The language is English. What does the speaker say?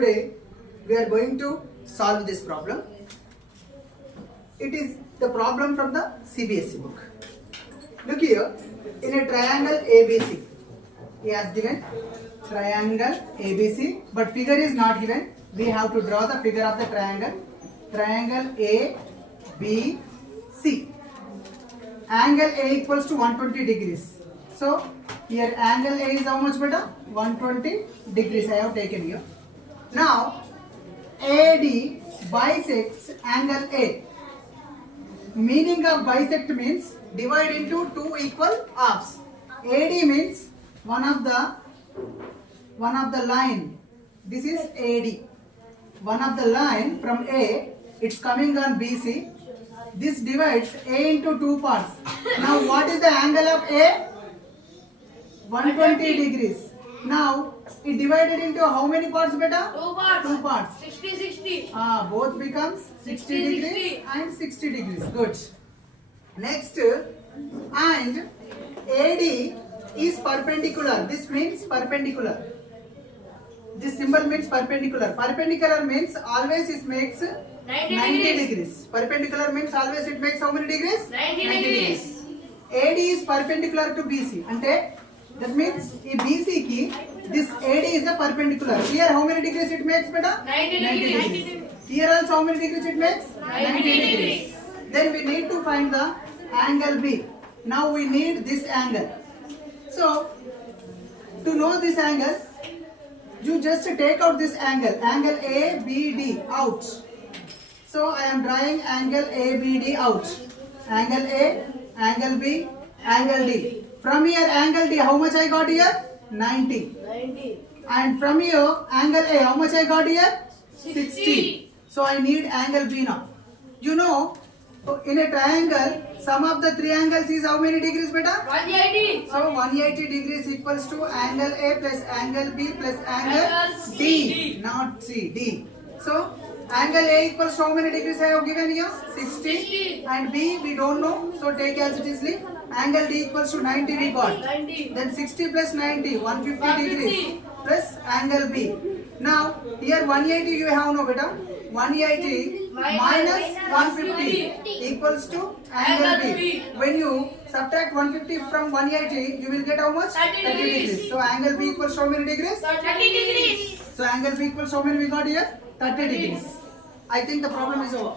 Today we are going to solve this problem. It is the problem from the CBSE book. Look here, in a triangle ABC, he has given triangle ABC, but figure is not given. We have to draw the figure of the triangle. Triangle ABC. Angle A equals to 120 degrees. So here angle A is how much better? 120 degrees I have taken here. Now AD bisects angle A. Meaning of bisect means divide into two equal halves. AD means one of the line. This is AD. One of the line from A, it's coming on BC. This divides A into two parts. Now what is the angle of A? 120 degrees. Now it divided into how many parts beta? Two parts. Two parts. 60. Both becomes 60 degrees 60. and 60 degrees. Good. Next, and AD is perpendicular. This means perpendicular. This symbol means perpendicular. Perpendicular means always it makes 90 degrees. Perpendicular means always it makes how many degrees? 90 degrees. AD is perpendicular to BC. Ante that means in BC ki this AD is a perpendicular. Here how many degrees it makes beta? 90 degrees. Here also how many degrees it makes? 90 degrees. Then we need to find the angle B. Now we need this angle. So to know this angle, you just take out this angle ABD out. So I am drawing angle ABD out. Angle A, angle B, angle D. From here angle D, how much I got here? 90. 90. And from here angle A, how much I got here? 60. So I need angle B now. You know, in a triangle, sum of the three angles is how many degrees beta? 180. So 180 degrees equals to angle A plus angle B plus angle D, not C, D. So angle A equals to how many degrees I have given here? 60. And B we don't know, so take as it is. Angle D equals to 90 we got. 90. Then 60 plus 90, 150 degrees plus angle B. Now here 180 you have no beta. 180 minus 150 equals to angle B. When you subtract 150 from 180, you will get how much? 30 degrees. So angle B equals to how many degrees? 30 degrees. So angle B equals to how many we got here? 30 degrees. I think the problem is over.